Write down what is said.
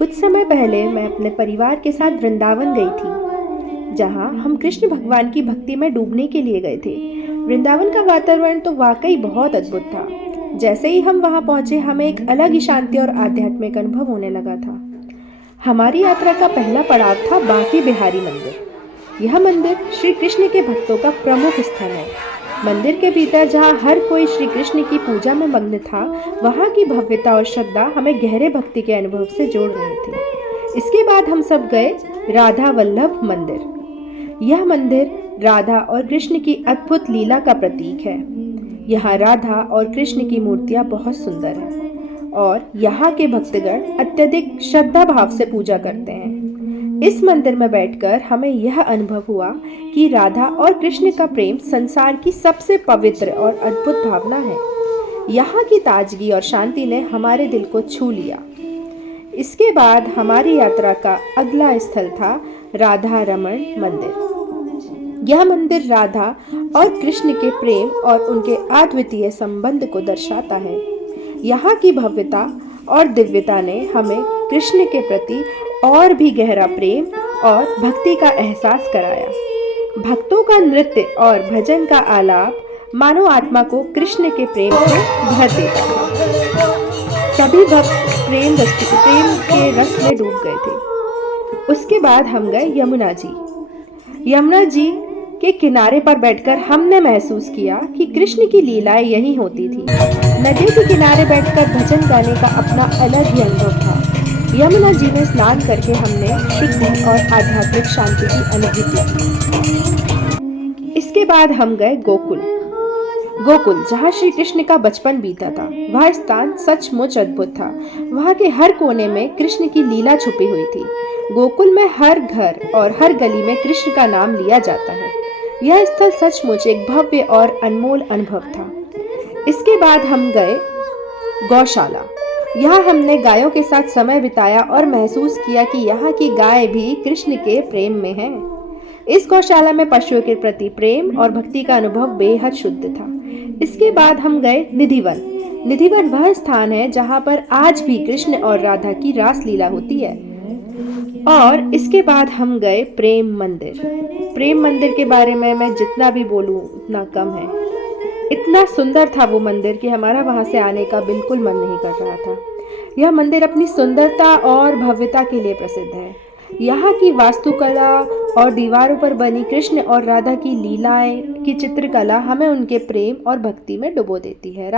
कुछ समय पहले मैं अपने परिवार के साथ वृंदावन गई थी, जहां हम कृष्ण भगवान की भक्ति में डूबने के लिए गए थे। वृंदावन का वातावरण तो वाकई बहुत अद्भुत था। जैसे ही हम वहां पहुंचे, हमें एक अलग ही शांति और आध्यात्मिक अनुभव होने लगा था। हमारी यात्रा का पहला पड़ाव था बांके बिहारी मंदिर। यह मंदिर श्री कृष्ण के भक्तों का प्रमुख स्थल है। मंदिर के भीतर जहाँ हर कोई श्री कृष्ण की पूजा में मग्न था, वहाँ की भव्यता और श्रद्धा हमें गहरे भक्ति के अनुभव से जोड़ रहे थे। इसके बाद हम सब गए राधा वल्लभ मंदिर। यह मंदिर राधा और कृष्ण की अद्भुत लीला का प्रतीक है। यहाँ राधा और कृष्ण की मूर्तियाँ बहुत सुंदर हैं और यहाँ के भक्तगण अत्यधिक श्रद्धा भाव से पूजा करते हैं। इस मंदिर में बैठकर हमें यह अनुभव हुआ कि राधा और कृष्ण का प्रेम संसार की सबसे पवित्र और अद्भुत भावना है। यहाँ की ताजगी और शांति ने हमारे दिल को छू लिया। इसके बाद हमारी यात्रा का अगला स्थल था राधा रमण मंदिर। यह मंदिर राधा और कृष्ण के प्रेम और उनके अद्वितीय संबंध को दर्शाता है। यहाँ की भव्यता और दिव्यता ने हमें कृष्ण के प्रति और भी गहरा प्रेम और भक्ति का एहसास कराया। भक्तों का नृत्य और भजन का आलाप मानव आत्मा को कृष्ण के प्रेम से भर देता था। सभी भक्त प्रेम के रस में डूब गए थे। उसके बाद हम गए यमुना जी के किनारे पर बैठकर हमने महसूस किया कि कृष्ण की लीलाएं यही होती थी। नदी के किनारे बैठकर भजन गाने का अपना अलग ही अनुभव था। यमुना जी में स्नान करके हमने शुद्धि और आध्यात्मिक शांति की अनुभूति की। इसके बाद हम गए गोकुल जहाँ श्री कृष्ण का बचपन बीता था। वह स्थान सचमुच अद्भुत था। वहाँ के हर कोने में कृष्ण की लीला छुपी हुई थी। गोकुल में हर घर और हर गली में कृष्ण का नाम लिया जाता है। यह स्थल सचमुच एक भव्य और अनमोल अनुभव था। इसके बाद हम गए गौशाला। यहाँ हमने गायों के साथ समय बिताया और महसूस किया कि यहाँ की गाय भी कृष्ण के प्रेम में है। इस गौशाला में पशुओं के प्रति प्रेम और भक्ति का अनुभव बेहद शुद्ध था। इसके बाद हम गए निधिवन वह स्थान है जहाँ पर आज भी कृष्ण और राधा की रास लीला होती है। और इसके बाद हम गए प्रेम मंदिर के बारे में मैं जितना भी बोलूँ उतना कम है। इतना सुंदर था वो मंदिर कि हमारा वहां से आने का बिल्कुल मन नहीं कर रहा था। यह मंदिर अपनी सुंदरता और भव्यता के लिए प्रसिद्ध है। यहाँ की वास्तुकला और दीवारों पर बनी कृष्ण और राधा की लीलाएं की चित्रकला हमें उनके प्रेम और भक्ति में डुबो देती है।